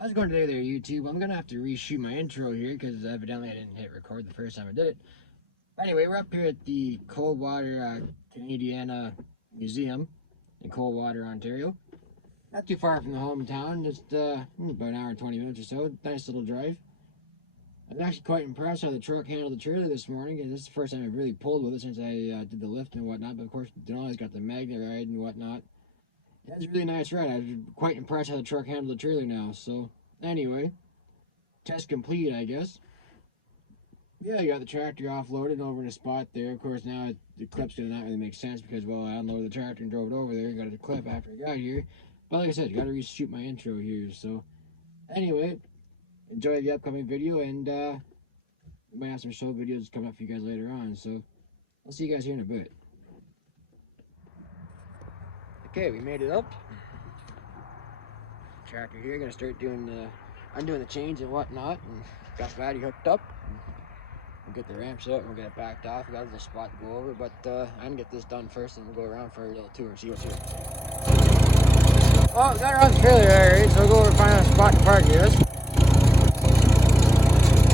How's it going today there, YouTube? I'm gonna have to reshoot my intro here because evidently I didn't hit record the first time I did it. Anyway, we're up here at the Coldwater Canadiana Museum in Coldwater, Ontario. Not too far from the hometown, just about an hour and 20 minutes or so. Nice little drive. I was actually quite impressed how the truck handled the trailer this morning, and this is the first time I've really pulled with it since I did the lift and whatnot. But of course, Denali's got the magnet ride and whatnot. Yeah, it's a really nice ride. I was quite impressed how the truck handled the trailer now. So, anyway, test complete, I guess. Yeah, I got the tractor offloaded over in a spot there. Of course, now the clip's gonna not really make sense because, well, I unloaded the tractor and drove it over there and got a clip after I got here. But like I said, gotta reshoot my intro here. So, anyway, enjoy the upcoming video, and we might have some show videos coming up for you guys later on. So, I'll see you guys here in a bit. Okay, we made it up. Tractor here, gonna start undoing the chains and whatnot, and got the battery hooked up. We'll get the ramp set up, we'll get it backed off. We got a little spot to go over, but I'm gonna get this done first, and we'll go around for a little tour and see what's here. Oh, we got around the trailer area, so we'll go over and find a spot to park this.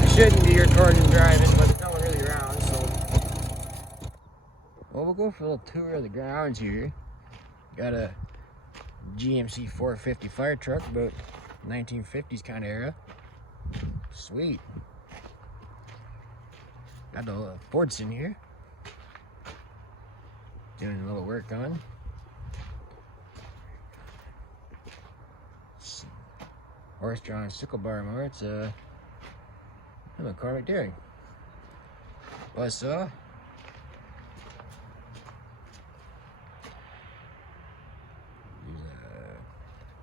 I shouldn't be recording and driving, but there's no one really around, so. Well, we'll go for a little tour of the grounds here. Got a GMC 450 fire truck, about 1950s kind of era. Sweet. Got the Fordson here. Doing a little work on. Horse-drawn sickle bar mower. It's a McCormick Dairy. Buzzsaw.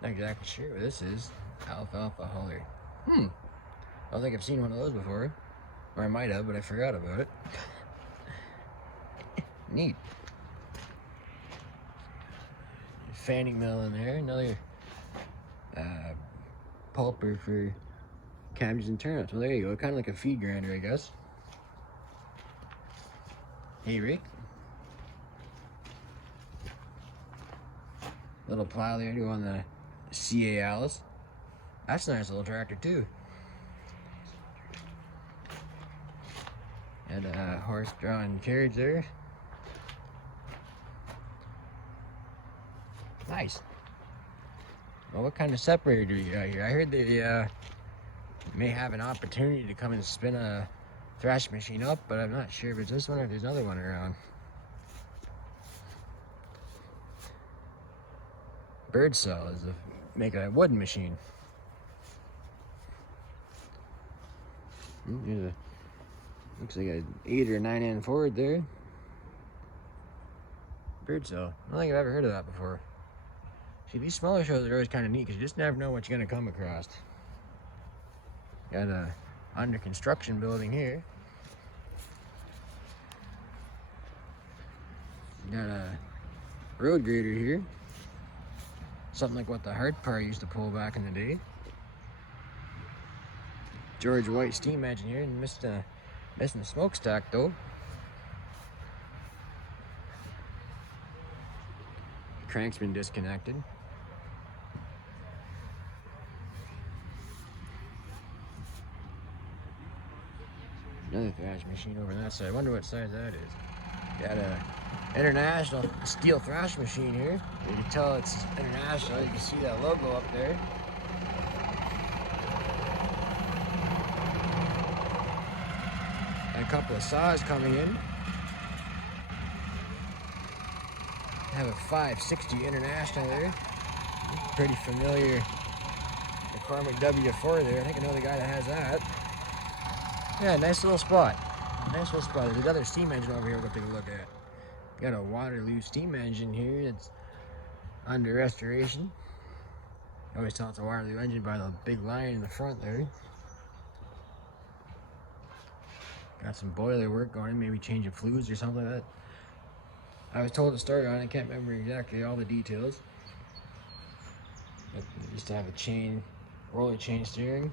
Not exactly sure what this is. Alfalfa hauler. I don't think I've seen one of those before. Or I might have, but I forgot about it. Neat. Fanning mill in there. Another pulper for cabbages and turnips. Well, there you go. Kind of like a feed grinder, I guess. Hay rake. Little plow there to go on the CA Alice. That's a nice little tractor too. And a horse-drawn carriage there. Nice. Well, what kind of separator do we got here? I heard they may have an opportunity to come and spin a thrash machine up, but I'm not sure if it's this one or if there's another one around. Bird saw is to make a wooden machine. Looks like an 8 or 9 end Ford there. Bird saw. I don't think I've ever heard of that before. See, these smaller shows are always kind of neat because you just never know what you're going to come across. Got a under construction building here. Got a road grader here. Something like what the hard part used to pull back in the day. George White steam engine here, and missing the smokestack though. Crank's been disconnected. Another thrash machine over on that side. I wonder what size that is. Got a international steel thrash machine here. You can tell it's international. You can see that logo up there. And a couple of saws coming in. Have a 560 International there. Pretty familiar McCormick W4 there. I think I know the guy that has that. Yeah, nice little spot. Nice little spot. There's another steam engine over here we'll take a look at. Got a Waterloo steam engine here that's under restoration. I always tell it's a Waterloo engine by the big line in the front there. Got some boiler work going, maybe changing fluids or something like that. I was told to start on it, I can't remember exactly all the details. But it used to have a roller chain steering.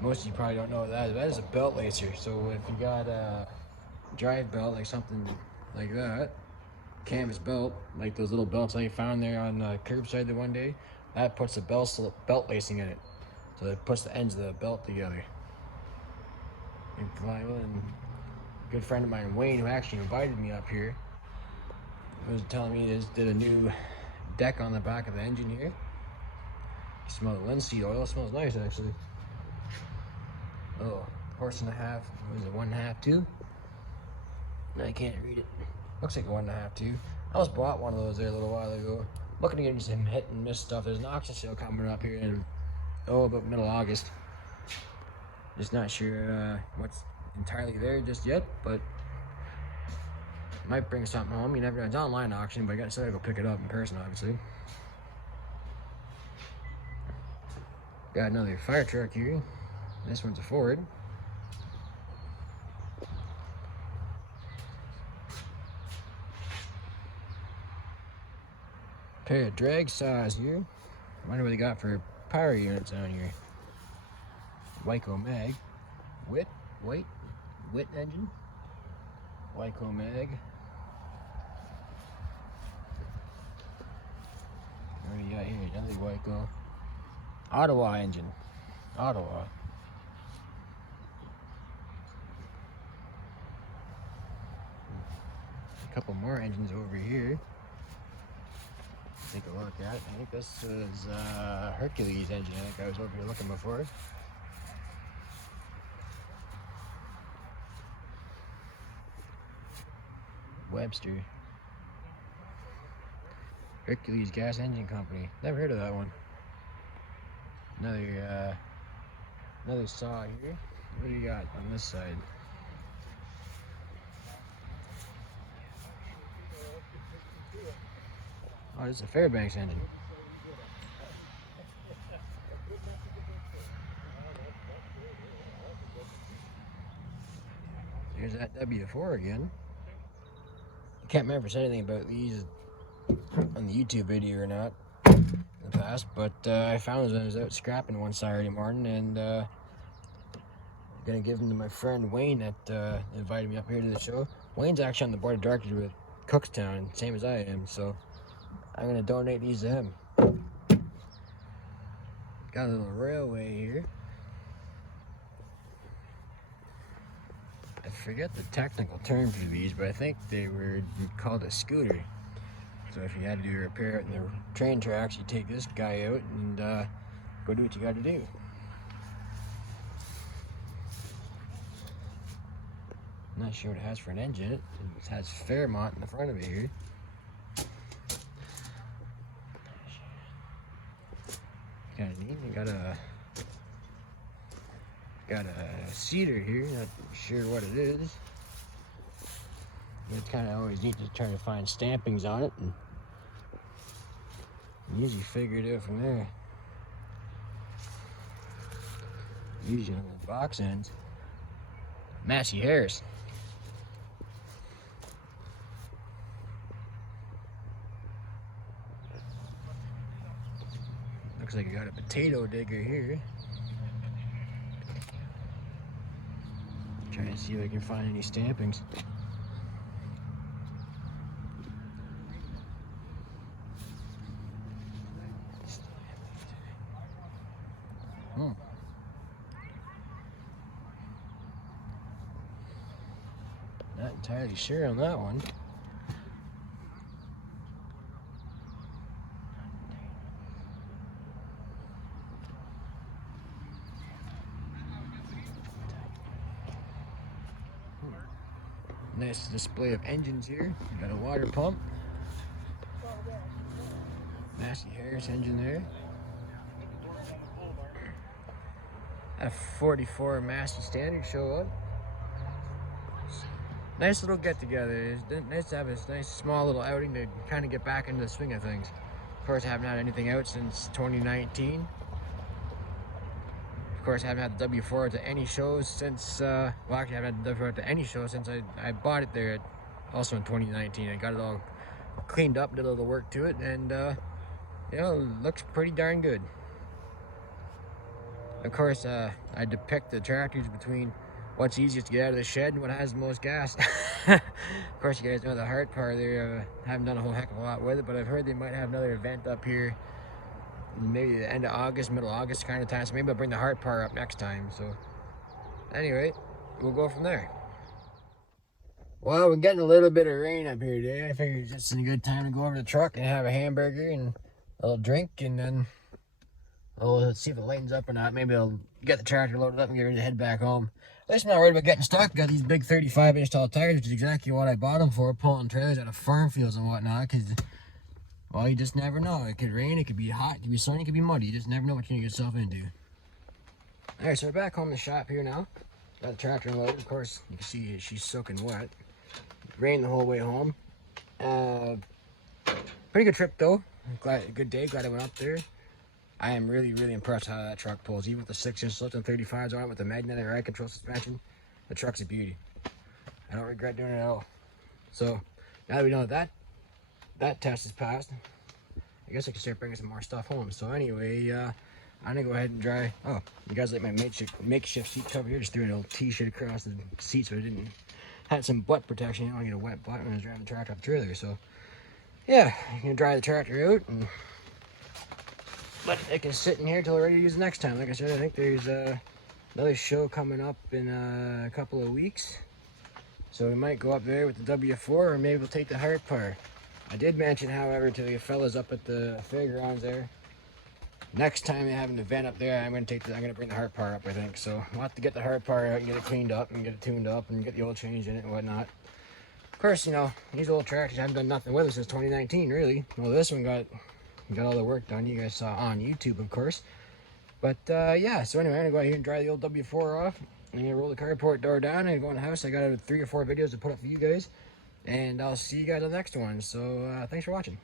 Most of you probably don't know what that is. That is a belt lacer. So if you got a drive belt, like something like that, canvas belt, like those little belts I found there on curbside the one day. That puts the belt lacing in it, so it puts the ends of the belt together. And a good friend of mine, Wayne, who actually invited me up here, was telling me he just did a new deck on the back of the engine here. You smell the linseed oil. It smells nice, actually. Oh, horse and a half. Was it 1.5, 2? I can't read it. Looks like 1.5, 2. I almost bought one of those there a little while ago. Looking to get some hit and miss stuff. There's an auction sale coming up here in about middle of August. Just not sure what's entirely there just yet, but might bring something home. You never know. It's an online auction, but I gotta go pick it up in person, obviously. Got another fire truck here. This one's a Ford. Pair of drag saws here. I wonder what they got for power units on here. Wyco mag. Wit engine. Wyco mag. What do you got here? Another Wyco. Ottawa engine. Ottawa. A couple more engines over here. Take a look at. I think this is Hercules engine. I think I was over here looking before. Webster. Hercules Gas Engine Company. Never heard of that one. Another saw here. What do you got on this side? Oh, this is a Fairbanks engine. Here's that W4 again. I can't remember if I said anything about these on the YouTube video or not in the past, but I found them. I was out scrapping one Saturday morning, and I'm gonna give them to my friend Wayne that invited me up here to the show. Wayne's actually on the board of directors with Cookstown, same as I am, so I'm gonna donate these to him. Got a little railway here. I forget the technical term for these, but I think they were called a scooter. So if you had to do a repair in the train tracks, you take this guy out and go do what you got to do. I'm not sure what it has for an engine. It has Fairmont in the front of it here. Kind of neat. You got a cedar here. Not sure what it is. It's kind of always neat to try to find stampings on it, and usually figure it out from there. Usually on the box ends. Massey Harris. Looks like I got a potato digger here. Trying to see if I can find any stampings. Not entirely sure on that one. Nice display of engines here. We got a water pump. Massey Harris engine there. A 44 Massey Standard show up. Nice little get together. It's nice to have this nice small little outing to kind of get back into the swing of things. Of course, I haven't had anything out since 2019. Of course, I haven't had the W4 to any shows since, well, actually, I haven't had the W4 to any show since I bought it there, also in 2019. I got it all cleaned up, did all the work to it, and, you know, it looks pretty darn good. Of course, I depict the tractors between what's easiest to get out of the shed and what has the most gas. Of course, you guys know the hard part there. Haven't done a whole heck of a lot with it, but I've heard they might have another event up here, maybe the end of August, middle of August kind of time. So maybe I'll bring the hard part up next time. So anyway, we'll go from there. Well, we're getting a little bit of rain up here today. I figured it's just a good time to go over to the truck and have a hamburger and a little drink, and then I'll see if it lightens up or not. Maybe I'll get the tractor loaded up and get ready to head back home. At least I'm not worried about getting stuck. Got these big 35-inch tall tires, which is exactly what I bought them for, pulling trailers out of farm fields and whatnot, because, well, you just never know. It could rain, it could be hot, it could be sunny, it could be muddy. You just never know what you're going to get yourself into. Alright, so we're back home in the shop here now. Got the tractor loaded. Of course, you can see she's soaking wet. Rained the whole way home. Pretty good trip though. Good day. Glad I went up there. I am really, really impressed how that truck pulls. Even with the 6-inch lift and 35s on it with the magnetic ride control suspension, the truck's a beauty. I don't regret doing it at all. So now that we know that test is passed, I guess I can start bringing some more stuff home. So anyway, I'm gonna go ahead and dry. Oh, you guys like my makeshift seat cover here? Just threw an old t-shirt across the seat so it didn't. Had some butt protection. You don't want to get a wet butt when I was driving the tractor off the trailer. So, yeah, I'm going to dry the tractor out and let it can sit in here until we're ready to use it next time. Like I said, I think there's another show coming up in a couple of weeks. So we might go up there with the W4, or maybe we'll take the hard part. I did mention, however, to the fellas up at the fairgrounds there, next time they have an event up there, I'm gonna bring the hard part up, I think. So we'll have to get the hard part out and get it cleaned up and get it tuned up and get the oil change in it and whatnot. Of course, you know, these old tractors, I haven't done nothing with it since 2019, really. Well, this one got all the work done. You guys saw on YouTube, of course. But yeah, so anyway, I'm gonna go out here and dry the old W4 off. I'm gonna roll the carport door down and go in the house. I got 3 or 4 videos to put up for you guys, and I'll see you guys on the next one. So thanks for watching.